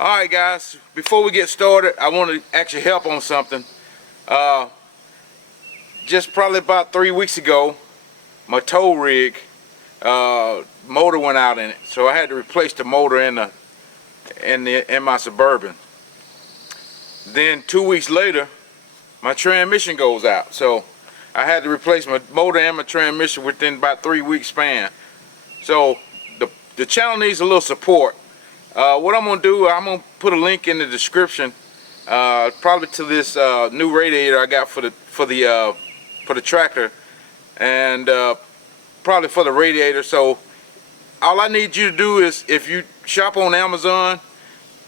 Alright guys, before we get started, I want to actually help on something. Just probably about 3 weeks ago, my tow rig motor went out in it, so I had to replace the motor in my Suburban. Then 2 weeks later, my transmission goes out, so I had to replace my motor and my transmission within about 3 weeks span. So the channel needs a little support. What I'm gonna do, I'm gonna put a link in the description, probably to this new radiator I got for the tractor, and probably for the radiator. So all I need you to do is, if you shop on Amazon,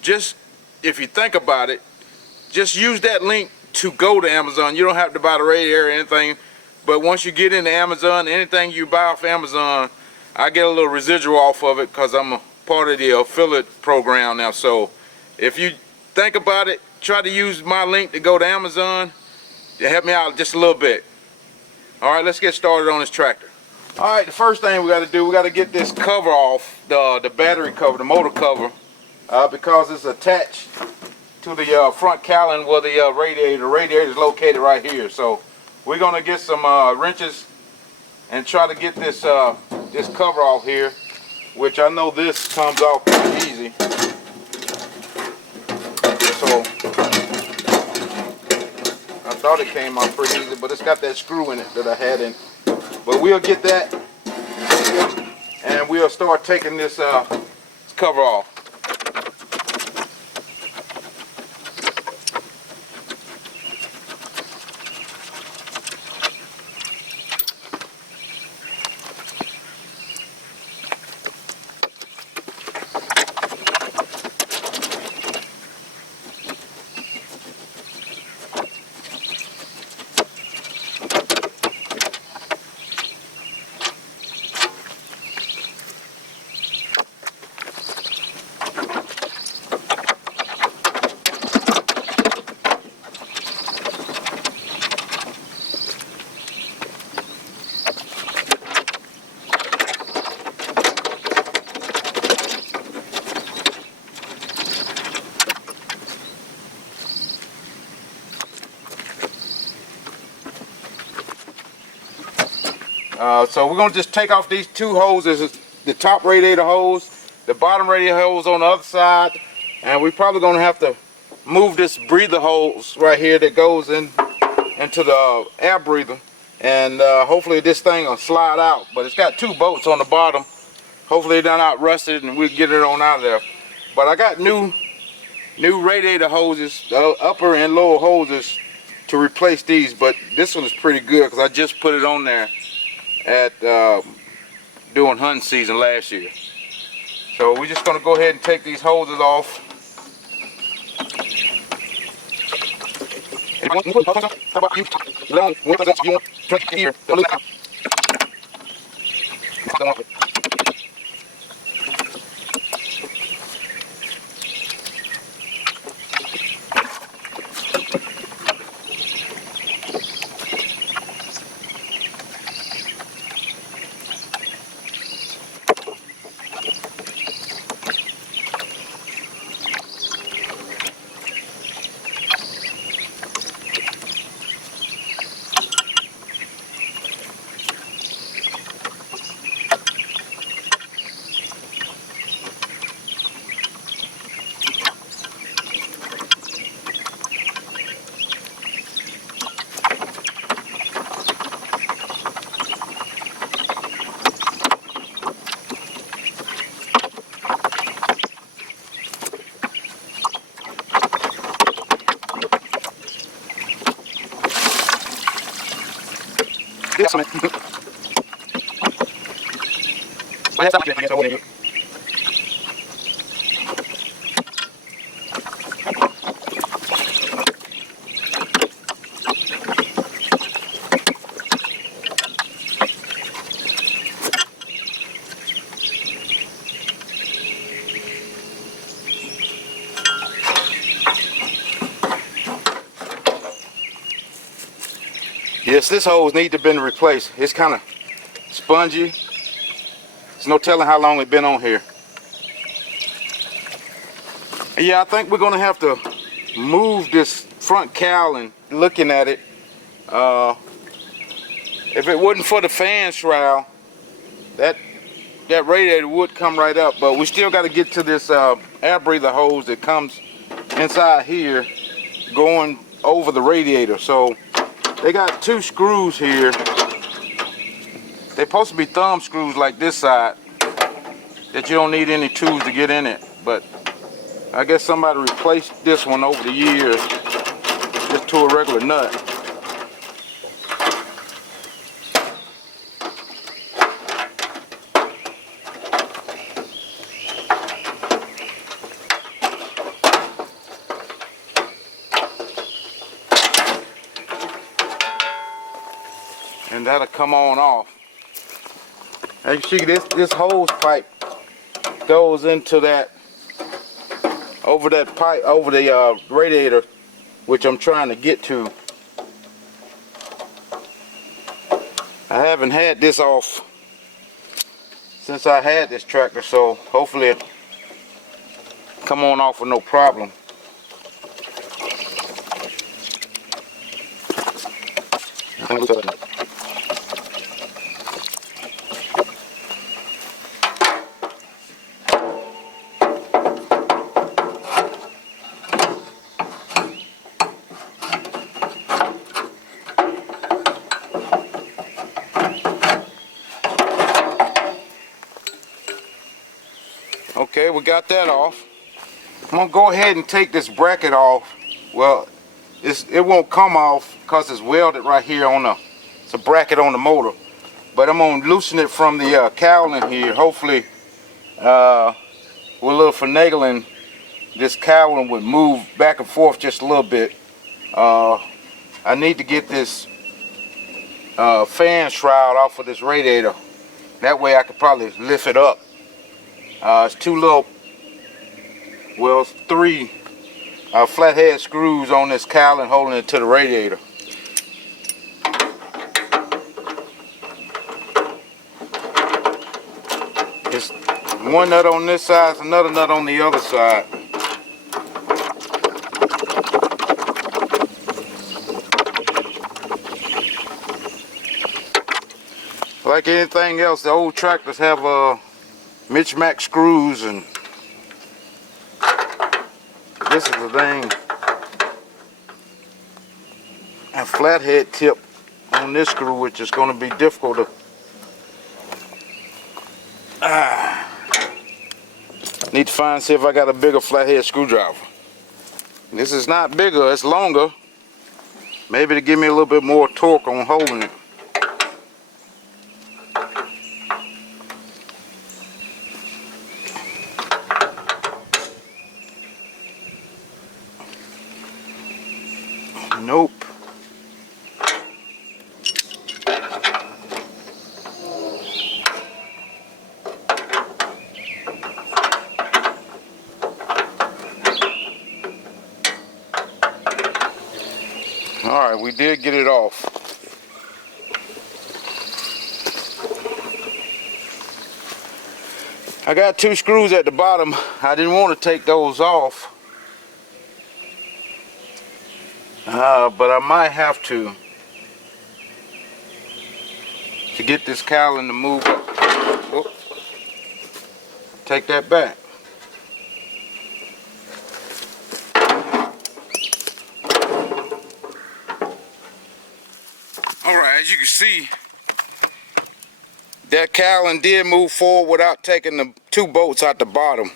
just if you think about it, just use that link to go to Amazon. You don't have to buy the radiator or anything, but once you get into Amazon, anything you buy off Amazon, I get a little residual off of it because I'm a part of the affiliate program now. So if you think about it, try to use my link to go to Amazon to help me out just a little bit. Alright, let's get started on this tractor. Alright, the first thing we got to do, we got to get this cover off, the battery cover, the motor cover, because it's attached to the front cowling where the radiator is located right here. So we're going to get some wrenches and try to get this this cover off here, which I know this comes off pretty easy. So I thought it came off pretty easy, but it's got that screw in it that I had in. But we'll get that and we'll start taking this cover off. So we're going to just take off these two hoses, the top radiator hose, the bottom radiator hose on the other side, and we're probably going to have to move this breather hose right here that goes into the air breather, and hopefully this thing will slide out. But it's got two bolts on the bottom. Hopefully they're not rusted and we'll get it on out of there. But I got new radiator hoses, upper and lower hoses, to replace these, but this one is pretty good because I just put it on there at doing hunting season last year. So we're just going to go ahead and take these hoses off. Yes, this hose needs to have been replaced. It's kind of spongy. There's no telling how long it's been on here. Yeah, I think we're gonna have to move this front cowling. Looking at it, if it wasn't for the fan shroud, that radiator would come right up. But we still got to get to this air breather hose that comes inside here, going over the radiator. So they got 2 screws here. They're supposed to be thumb screws like this side, that you don't need any tools to get in it. But I guess somebody replaced this one over the years just to a regular nut. And that'll come on off. As you see, this hose pipe goes into that, over that pipe, over the radiator, which I'm trying to get to. I haven't had this off since I had this tractor, so hopefully it come on off with no problem. Okay, we got that off. I'm gonna go ahead and take this bracket off. Well, it won't come off because it's welded right here on it's a bracket on the motor. But I'm gonna loosen it from the cowling here. Hopefully, with a little finagling, this cowling would move back and forth just a little bit. I need to get this fan shroud off of this radiator. That way I could probably lift it up. It's 2 little, well, 3 flathead screws on this cowling holding it to the radiator. It's one nut on this side, another nut on the other side. Like anything else, the old tractors have mismatch screws, and this is the thing. A flathead tip on this screw, which is going to be difficult to. Need to see if I got a bigger flathead screwdriver. This is not bigger, it's longer. Maybe to give me a little bit more torque on holding it. Nope. All right, we did get it off. I got 2 screws at the bottom. I didn't want to take those off. But I might have to get this cowling to move up. Oh, take that back. Alright, as you can see, that cowling did move forward without taking the 2 bolts out the bottom.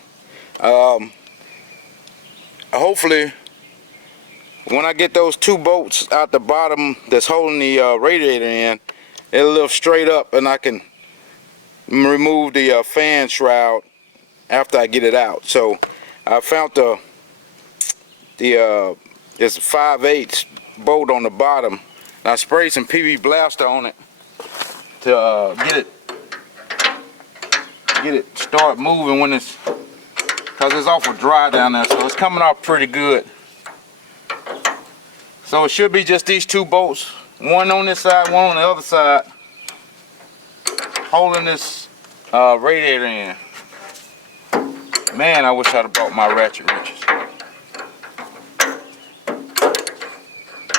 Hopefully, when I get those 2 bolts out the bottom that's holding the radiator in, it'll lift straight up and I can remove the fan shroud after I get it out. So I found there's a 5/8 bolt on the bottom. And I sprayed some PV Blaster on it to get it start moving when because it's awful dry down there, so it's coming off pretty good. So it should be just these 2 bolts, one on this side, one on the other side, holding this radiator in. Man, I wish I'd have brought my ratchet wrenches.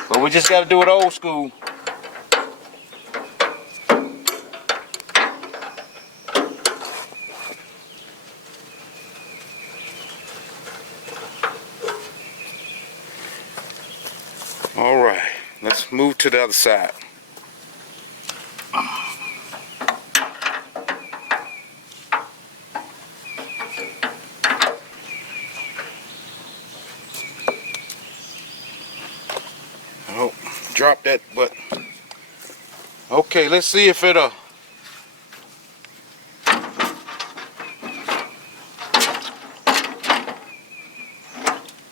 But we just got to do it old school. All right, let's move to the other side. Oh, drop that, but okay, let's see if it'll.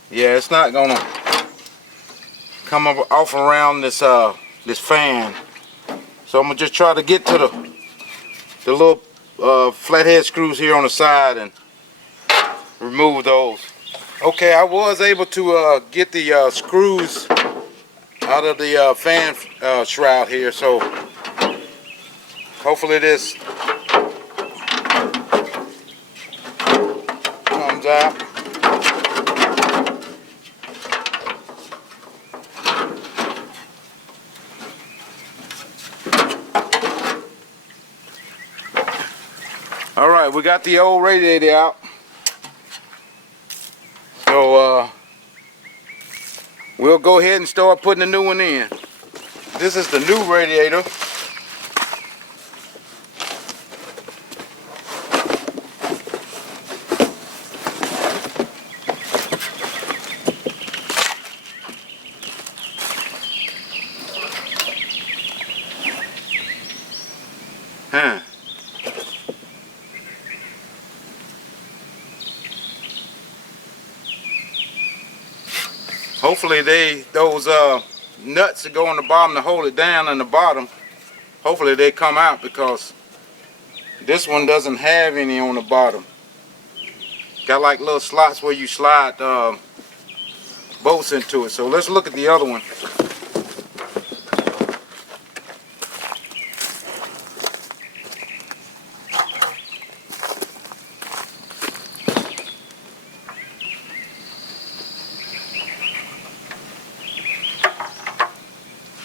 Yeah, it's not gonna come up off around this this fan. So I'm gonna just try to get to the little flathead screws here on the side and remove those. Okay, I was able to get the screws out of the fan shroud here, so hopefully this comes out. All right, we got the old radiator out. So we'll go ahead and start putting the new one in. This is the new radiator. Hopefully those nuts that go on the bottom to hold it down in the bottom, hopefully they come out, because this one doesn't have any on the bottom. Got like little slots where you slide bolts into it. So let's look at the other one.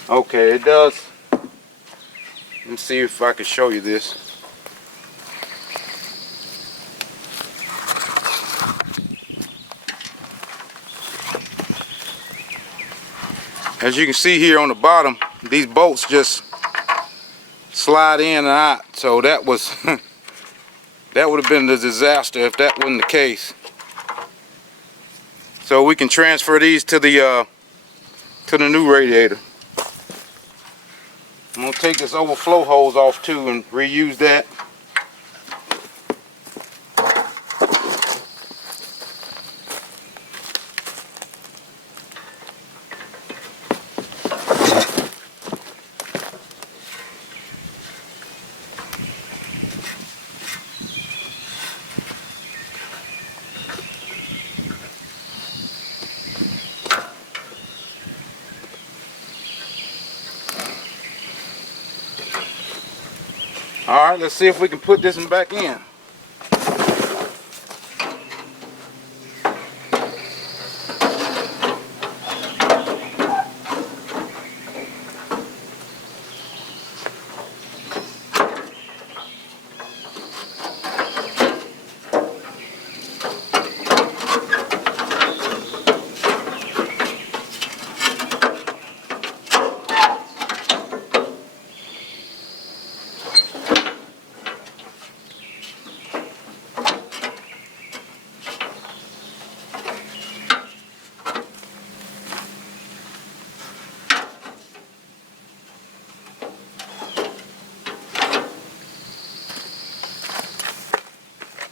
Okay, it does. Let me see if I can show you this. As you can see here on the bottom, these bolts just slide in and out. So that was that would have been a disaster if that wasn't the case. So we can transfer these to the new radiator. I'm gonna take this overflow hose off too and reuse that. All right, let's see if we can put this one back in.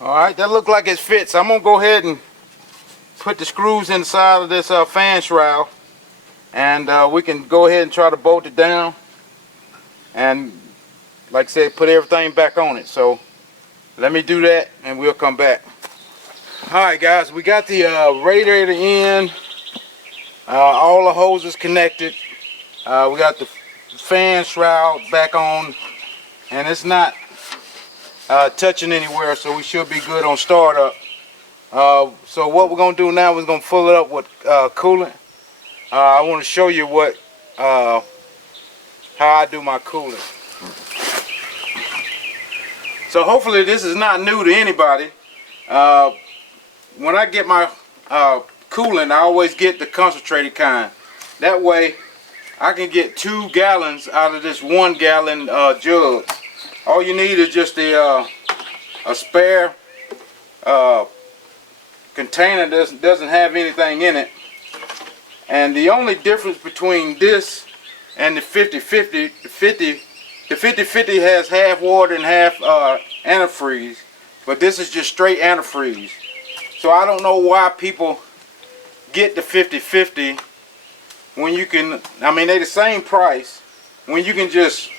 Alright, that looks like it fits. I'm going to go ahead and put the screws inside of this fan shroud. And we can go ahead and try to bolt it down. And like I said, put everything back on it. So let me do that and we'll come back. Alright guys, we got the radiator in. All the hoses connected. We got the fan shroud back on. And it's not touching anywhere, so we should be good on startup. So what we're gonna do now is gonna fill it up with coolant. I want to show you what how I do my coolant. So hopefully this is not new to anybody. When I get my coolant, I always get the concentrated kind. That way I can get 2 gallons out of this 1 gallon jug. All you need is just a spare container that doesn't have anything in it. And the only difference between this and the 50-50, the 50-50 has half water and half antifreeze, but this is just straight antifreeze. So I don't know why people get the 50-50 when you can, I mean, they're the same price, when you can just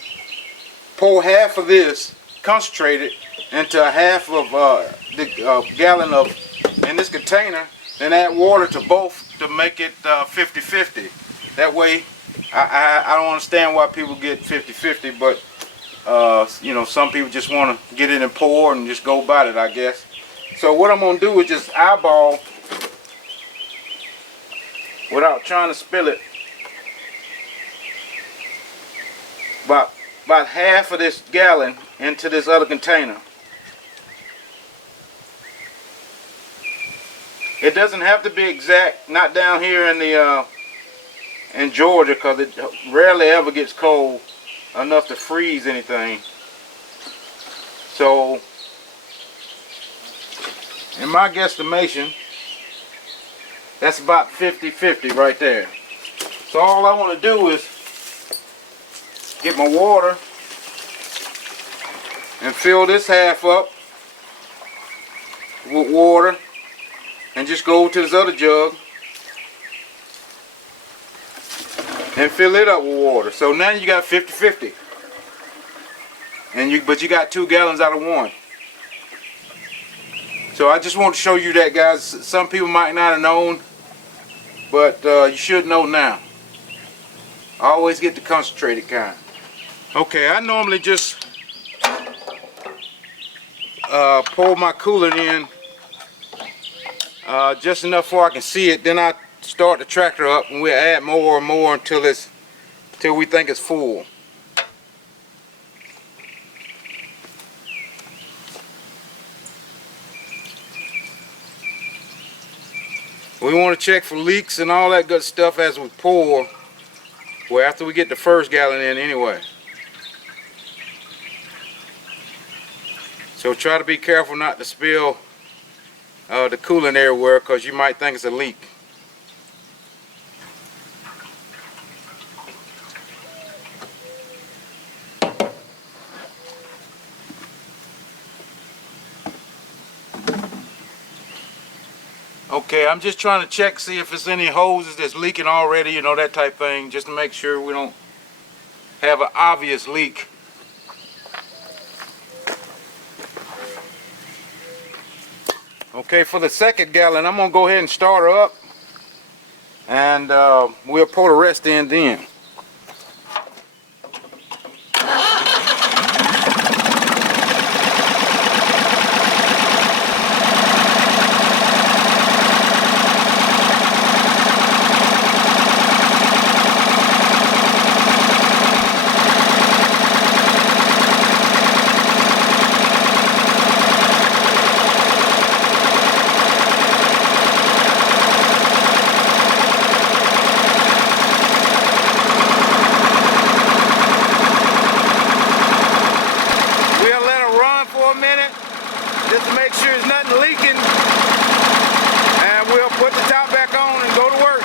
pour half of this concentrated into half of the gallon of in this container, then add water to both to make it 50-50. That way, I don't understand why people get 50-50, but you know, some people just want to get it and pour and just go about it, I guess. So what I'm going to do is just eyeball, without trying to spill it, about half of this gallon into this other container. It doesn't have to be exact, not down here in the in Georgia, because it rarely ever gets cold enough to freeze anything. So in my guesstimation, that's about 50-50 right there. So all I want to do is get my water and fill this half up with water, and just go to this other jug and fill it up with water. So now you got 50-50, and but you got 2 gallons out of 1. So I just want to show you that, guys. Some people might not have known, but you should know now. I always get the concentrated kind. Okay, I normally just pour my coolant in just enough so I can see it. Then I start the tractor up, and we'll add more and more until we think it's full. We want to check for leaks and all that good stuff as we pour. Well, after we get the first gallon in anyway. So try to be careful not to spill the coolant everywhere, because you might think it's a leak. Okay, I'm just trying to check, see if there's any hoses that's leaking already, you know, that type thing, just to make sure we don't have an obvious leak. Okay, for the second gallon, I'm going to go ahead and start her up, and we'll pour the rest in then. Just to make sure there's nothing leaking, and we'll put the top back on and go to work.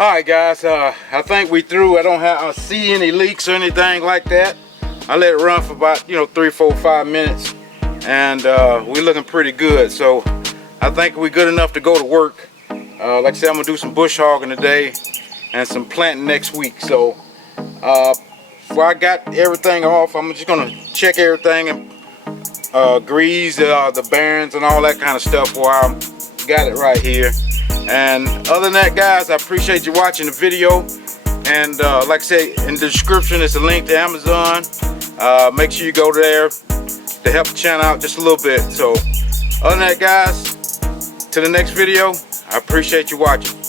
Alright guys, I think we through. I don't see any leaks or anything like that. I let it run for about 3, 4, 5 minutes, and we're looking pretty good. So I think we're good enough to go to work. Like I said, I'm gonna do some bush hogging today and some planting next week. So before I got everything off, I'm just gonna check everything and grease the bearings and all that kind of stuff while I got it right here. And other than that, guys, I appreciate you watching the video. And like I say, in the description is a link to Amazon. Make sure you go there to help the channel out just a little bit. So other than that, guys, to the next video, I appreciate you watching.